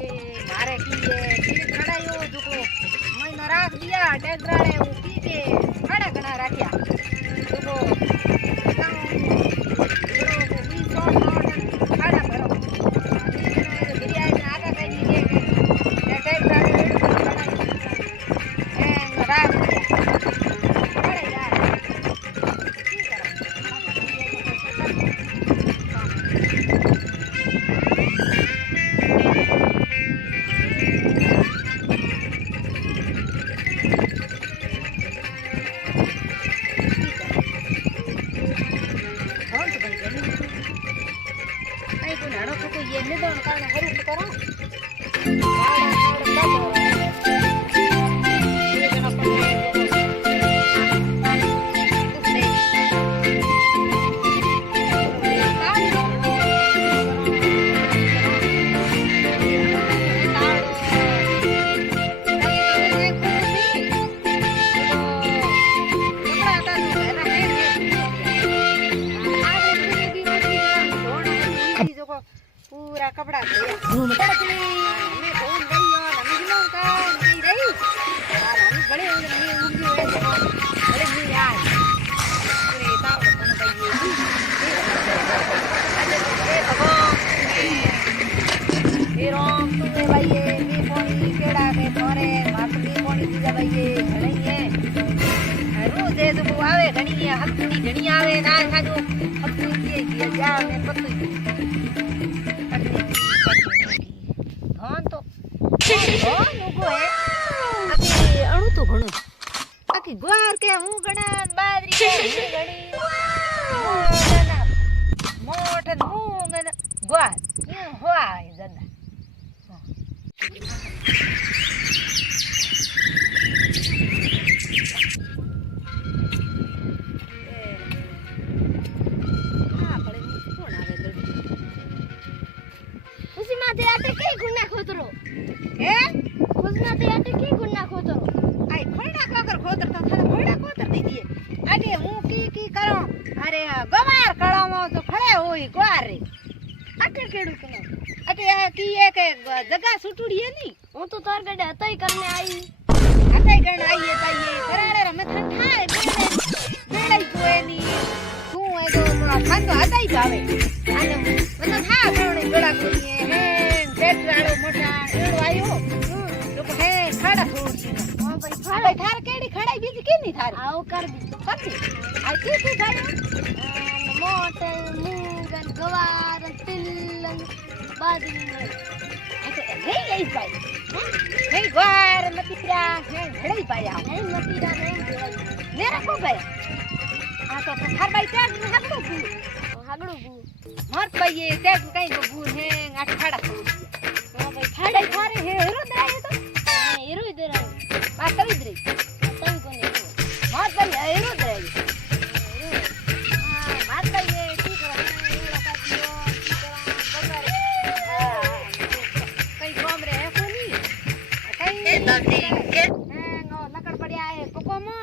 मारे की खड़ायो दुको महीनो राख दिया टेकराड़े वो की के खड़ा गणा राख्या दुको खड़ा भरो गिरिया ने आटा कही के टेकराड़े राख दिया खड़े यार की करो ये निदान कारण हरुप करो पूरा कपड़ा घूमता रखने मैं कौन गई और हम लोग का नहीं रही और हम बड़े हो गए उम्र हुए बड़े नहीं यार पूरे ताव बन गई ये भगवान ये राम तुम्हें भाई ये पानी केड़ा में थोरे मात भी पानी दीजा भाई ये घणी है रोज दे तो आवे घणी है हफ्ती घणी आवे ना साजो हफ्ती के जा में पत्ती आखी ग्वार के हूँ गणा बाजरी के घड़ी मोठन मूंग ग्वार हुआ है जना उसी माथे आटे के गुन्ना खोतरो ए उस माथे आटे के गुन्ना खोतरो आई खड़ा कोकर खोतर तो थाने खड़ा कोतर दे दिए आगे हूं की करो अरे गवार कड़ामो तो खड़े होई ग्वार रे आके केडू कनो आके की एक जगह सुटुड़ी है नी हूं तो तार गडे हतई करने आई हतई करने आई है ताई कराड़े रे मथन थाए बेड़े कोए नी तू है तो ठंडो हतई जावे आने मतलब हा करने बेड़ा कोनी है टेटराड़ो मोटा एड़ो आयो तो हे खड़ा छोड़ी भाई थार केड़ी खड़ाई बीजी के नहीं थार आओ कर दी आ की थायो मोट मूंगन गवार तिलन बाजरी ऐसे नहीं गई भाई नहीं ग्वार मतीरा है घड़ई पाया नहीं मतीरा नहीं मेरा को गया आ तो थार भाई टैग में हगड़ो बू मत भाई ये टैग कहीं को बू है आ खड़ा छोड़ दिया हां भाई खड़ाई थारे है हेरो दे तो हेरो इधर आ माता इधर तभी कोनी मत भाई हेरो दे हां माता ये की करो लगा दियो बगर कहीं घूम रहे है कोनी कहीं ए दादी के नो लकड़ पड़या है पको में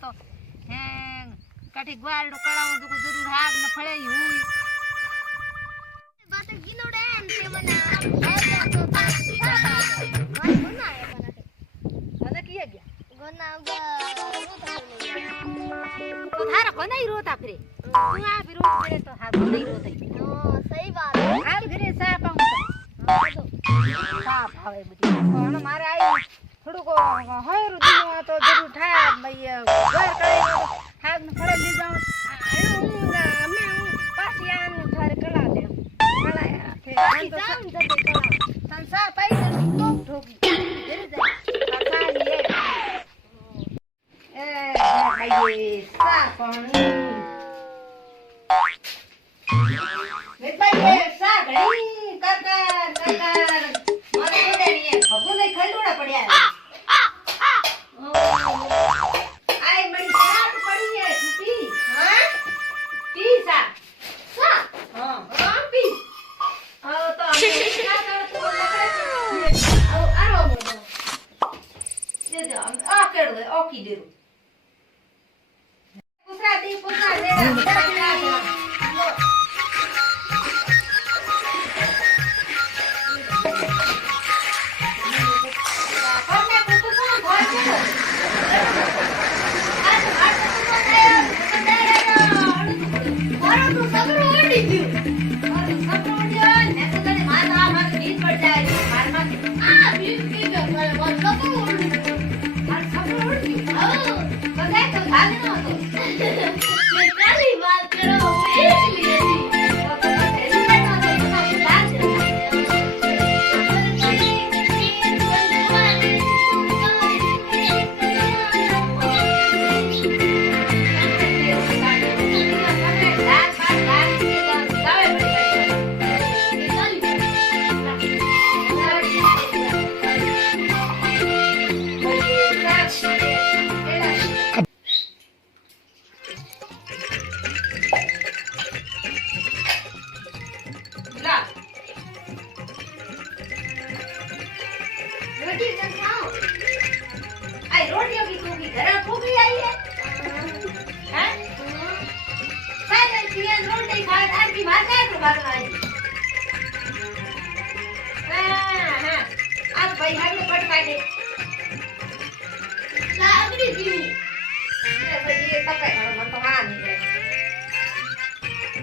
तो हैं काठी ग्वारडो कळाव जो जरूर हाग न फळे हुई बात गिनोडे ते मना तो गुना है बना किया गया गुना तो थारा को नहीं रोता फिर तू आ भी रोत करे तो हाथ नहीं रोता हां सही बात है हाल घरे सा पाऊं साफ આવે બધી કોણ મારે આવી થોડુંક હોય રુદીનો તો જરૂર થાય ભાઈ ઘર કરે હાગ ને ફળે લઈ જાઉં અમે પાછી આન ઘર કળા દે કળાયા કે જાઉં જતે કળા સંસાર પાઈ તો ઠોકી ઘરે જાય કાકા એ ભાઈ સા પણ મે ભાઈ સા ઘણી કાકા કાકા મારે તો દેણીએ ખબો લઈ ખંડોડા પડ્યા આય મણી સાત પડી છે સુપી હા પી સા સા હા પી આવો તો અમે ક્યાં કરો તો આવો આરો મોડો દે દે આ કેડો દે ઓકી દેરો પુસરા દે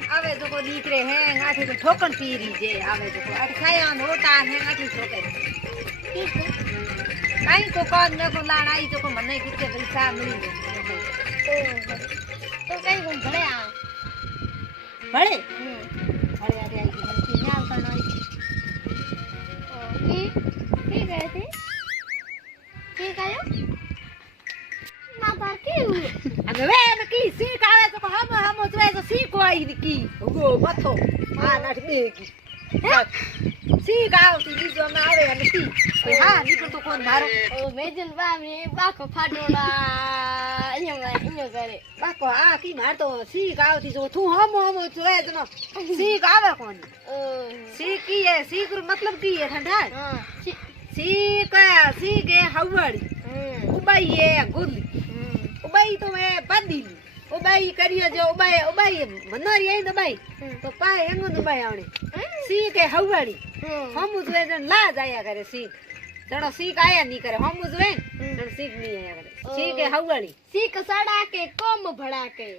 આવે તો કો દીકરે હે આઠી તો ઠોકણ પીરી જે આવે તો આઠ ખાયા નોટા હે આઠી ઠોકર કાઈ કો કોન ને કો લાણ आई तो को મને કીધે પૈસા મળી તો કઈ કોણ ભળે આ ભળે ભળે આ आई की न्याल करनो की गए थे की कायो माता की अब वे में की सी कावे तो हम तो ऐसे सी को आई की गो मथो आ नट बेगी सी गाव ती जो में आवे ने सी हां निकल तो कोण मारो ओ मेजन बा में बाको फाडोड़ा इयो करे बाको आ की मार तो सी गाव थी जो तू हम जो है जनो सी गावे कोण सी की है सी को मतलब की है ठंडा हां सी के हवड़ी उबाई है गुली उबाई तो मैं बंदी उबाई करियो जो उबाई मनोरी आई दबाई तो पाए हेंगो दबाई आवणी सी के हवड़ी हम जो जन ला जाया करे सी जणो सी आया नहीं करे हम जो जन सी नहीं आया करे सी के हवड़ी सी कसाड़ा के कोम भड़ा के